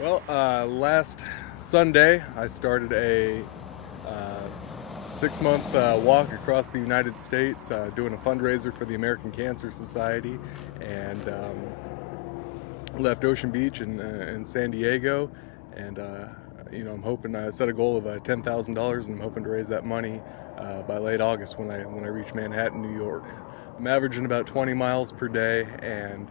Well, last Sunday I started a 6-month walk across the United States doing a fundraiser for the American Cancer Society, and left Ocean Beach in San Diego, and I'm hoping I set a goal of $10,000, and I'm hoping to raise that money by late August when I reach Manhattan, New York. I'm averaging about 20 miles per day, and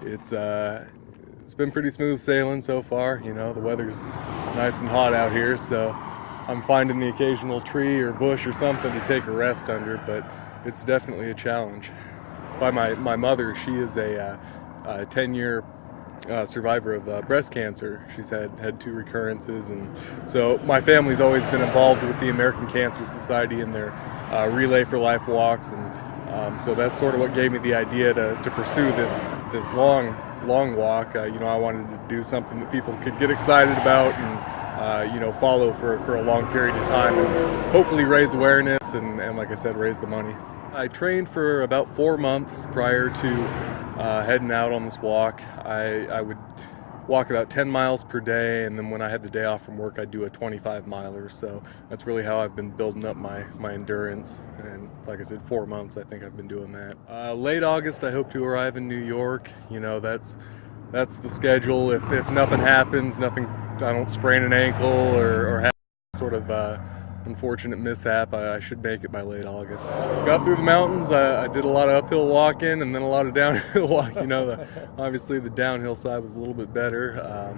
it's been pretty smooth sailing so far. The weather's nice and hot out here, so I'm finding the occasional tree or bush or something to take a rest under, but it's definitely a challenge. By my mother, she is a 10-year survivor of breast cancer. She's had 2 recurrences, and so my family's always been involved with the American Cancer Society in their Relay for Life walks, and so that's sort of what gave me the idea to pursue this long walk. I wanted to do something that people could get excited about and follow for a long period of time, and hopefully raise awareness and like I said, raise the money. I trained for about 4 months prior to heading out on this walk. I would walk about 10 miles per day, and then when I had the day off from work, I'd do a 25-miler. So that's really how I've been building up my endurance. And like I said, 4 months, I think I've been doing that. Late August, I hope to arrive in New York. That's the schedule. If nothing happens, I don't sprain an ankle or have sort of unfortunate mishap, I should make it by late August. Got through the mountains. I did a lot of uphill walking and then a lot of downhill walking. Obviously the downhill side was a little bit better.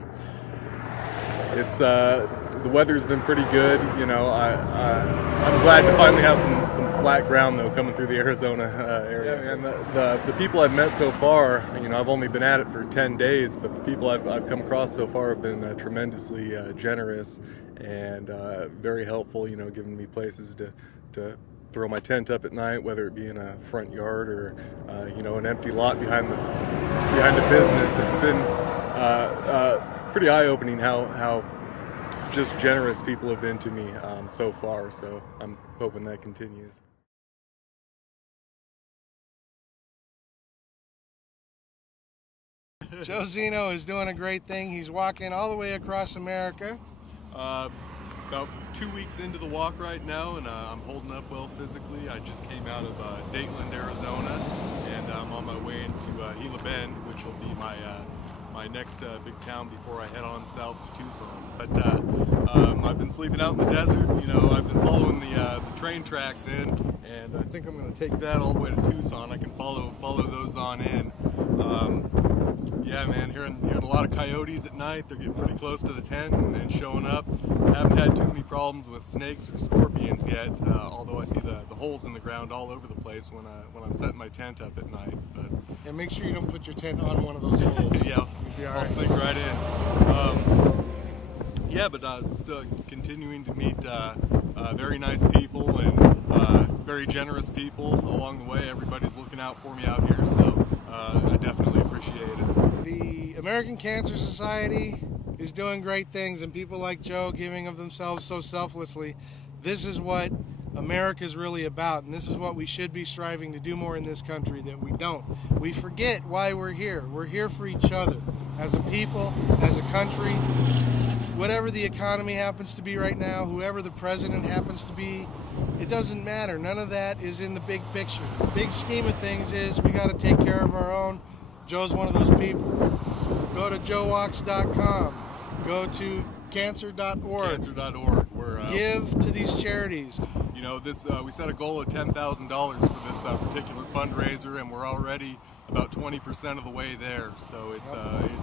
The weather's been pretty good. I'm glad to finally have some flat ground though coming through the Arizona area. Yeah, man, the people I've met so far, I've only been at it for 10 days, but the people I've come across so far have been tremendously generous and very helpful. Giving me places to throw my tent up at night, whether it be in a front yard or an empty lot behind the business. It's been pretty eye-opening how just generous people have been to me so far, so I'm hoping that continues. Joe Zeno is doing a great thing. He's walking all the way across America. About 2 weeks into the walk right now, and I'm holding up well physically. I just came out of Dateland, Arizona, and I'm on my way into Gila Bend, which will be my next big town before I head on south to Tucson. But I've been sleeping out in the desert. I've been following the train tracks in, and I think I'm going to take that all the way to Tucson. I can follow those on in. Yeah, man, hearing a lot of coyotes at night. They're getting pretty close to the tent and showing up. Haven't had too many problems with snakes or scorpions yet, although I see the holes in the ground all over the place when I'm setting my tent up at night. But and make sure you don't put your tent on one of those holes. Yeah, I'll sink right in. Yeah, but still continuing to meet very nice people and very generous people along the way. Everybody's looking out for me out here, so I definitely appreciate it. The American Cancer Society is doing great things, and people like Joe giving of themselves so selflessly. This is what America is really about, and this is what we should be striving to do more in this country that we don't. We forget why we're here. We're here for each other, as a people, as a country. Whatever the economy happens to be right now, whoever the president happens to be, it doesn't matter. None of that is in the big picture. The big scheme of things is we got to take care of our own. Joe's one of those people. Go to joewalks.com. Go to cancer.org. Cancer.org. Give to these charities. We set a goal of $10,000 for this particular fundraiser, and we're already about 20% of the way there. So it's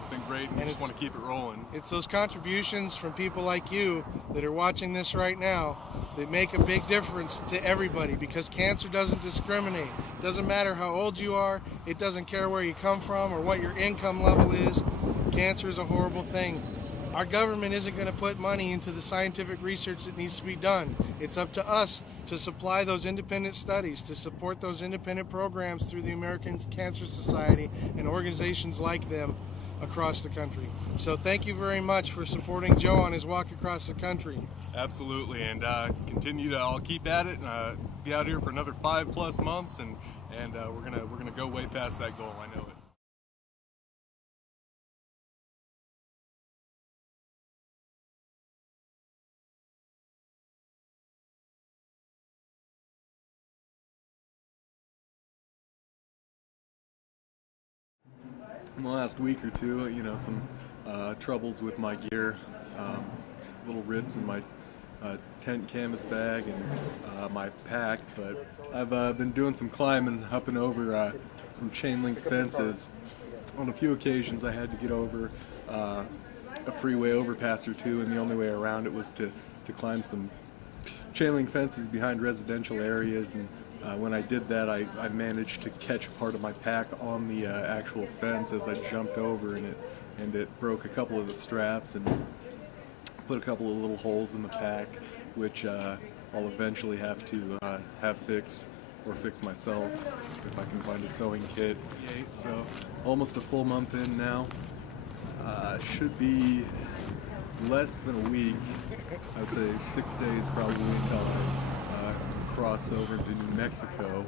been great, and we just want to keep it rolling. It's those contributions from people like you that are watching this right now that make a big difference to everybody, because cancer doesn't discriminate. It doesn't matter how old you are. It doesn't care where you come from or what your income level is. Cancer is a horrible thing. Our government isn't going to put money into the scientific research that needs to be done. It's up to us to supply those independent studies, to support those independent programs through the American Cancer Society and organizations like them across the country. So thank you very much for supporting Joe on his walk across the country. Absolutely, and I'll keep at it and be out here for another 5+ months, and we're gonna go way past that goal. I know it. in the last week or two, some troubles with my gear, little rips in my tent canvas bag and my pack, but I've been doing some climbing up and over some chain link fences. On a few occasions I had to get over a freeway overpass or two, and the only way around it was to climb some chain link fences behind residential areas, and when I did that, I managed to catch part of my pack on the actual fence as I jumped over, and it broke a couple of the straps and put a couple of little holes in the pack, which I'll eventually have to have fixed or fix myself if I can find a sewing kit. So almost a full month in now. Should be less than a week. I would say 6 days probably until I cross over to New Mexico,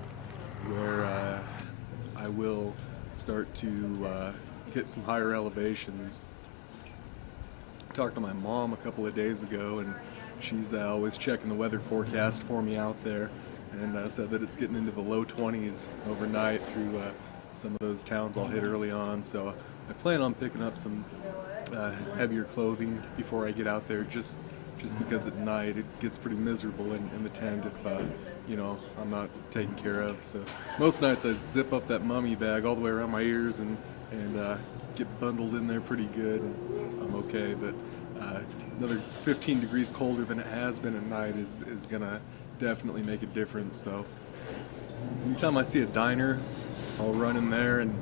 where I will start to hit some higher elevations. I talked to my mom a couple of days ago, and she's always checking the weather forecast for me out there, and said that it's getting into the low 20s overnight through some of those towns I'll hit early on. So I plan on picking up some heavier clothing before I get out there, just because at night it gets pretty miserable in the tent if I'm not taken care of. So most nights I zip up that mummy bag all the way around my ears and get bundled in there pretty good, and I'm okay. But another 15 degrees colder than it has been at night is gonna definitely make a difference. So anytime I see a diner, I'll run in there and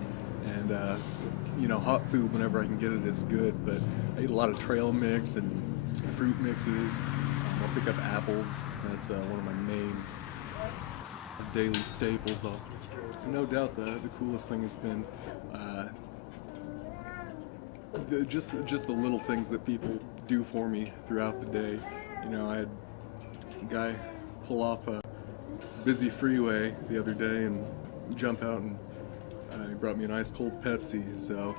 hot food whenever I can get it is good. But I eat a lot of trail mix and fruit mixes. I'll pick up apples. That's one of my main daily staples. No doubt the coolest thing has been just the little things that people do for me throughout the day. I had a guy pull off a busy freeway the other day and jump out, and he brought me an ice cold Pepsi. So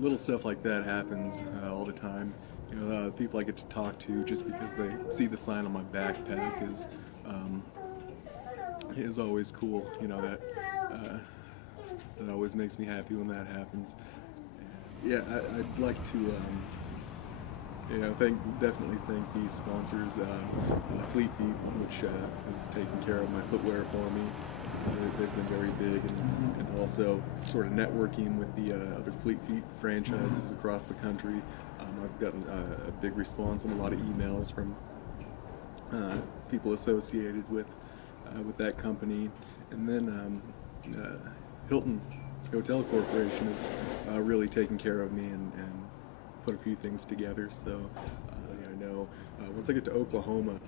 little stuff like that happens all the time. The people I get to talk to just because they see the sign on my backpack is always cool. That always makes me happy when that happens. Yeah, I'd like to definitely thank the sponsors, Fleet Feet, which has taken care of my footwear for me. They've been very big, and also sort of networking with the other Fleet Feet franchises across the country. I've gotten a big response and a lot of emails from people associated with that company. And then Hilton Hotel Corporation has really taken care of me and put a few things together. So I know once I get to Oklahoma,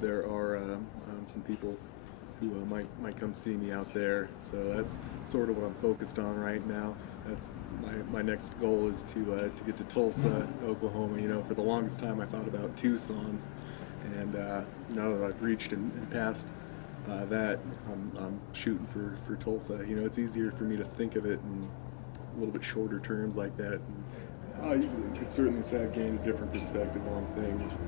there are some people who might come see me out there. So that's sort of what I'm focused on right now. That's my next goal is to get to Tulsa, Oklahoma. For the longest time I thought about Tucson, and now that I've reached and passed that, I'm shooting for Tulsa. It's easier for me to think of it in a little bit shorter terms like that. And, you could certainly say I've gained a different perspective on things.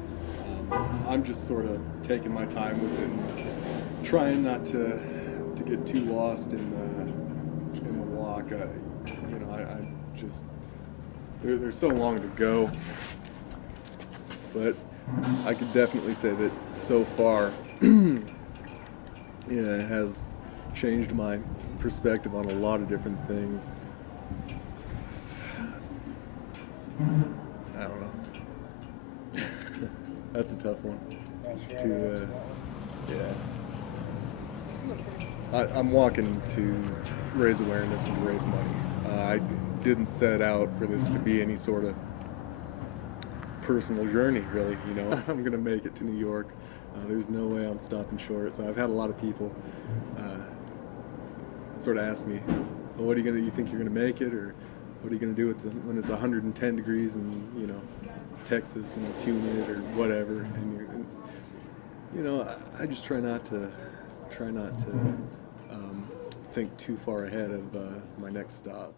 I'm just sort of taking my time with it and trying not to get too lost in the walk. I just there's so long to go, but I could definitely say that so far it has changed my perspective on a lot of different things. I don't know. That's a tough one. I'm walking to raise awareness and to raise money. I didn't set out for this to be any sort of personal journey, really. I'm going to make it to New York. There's no way I'm stopping short. So I've had a lot of people sort of ask me, well, what are you going to, you think you're going to make it, or what are you going to do when it's 110 degrees in Texas and it's humid or whatever? And I just try not to think too far ahead of my next stop.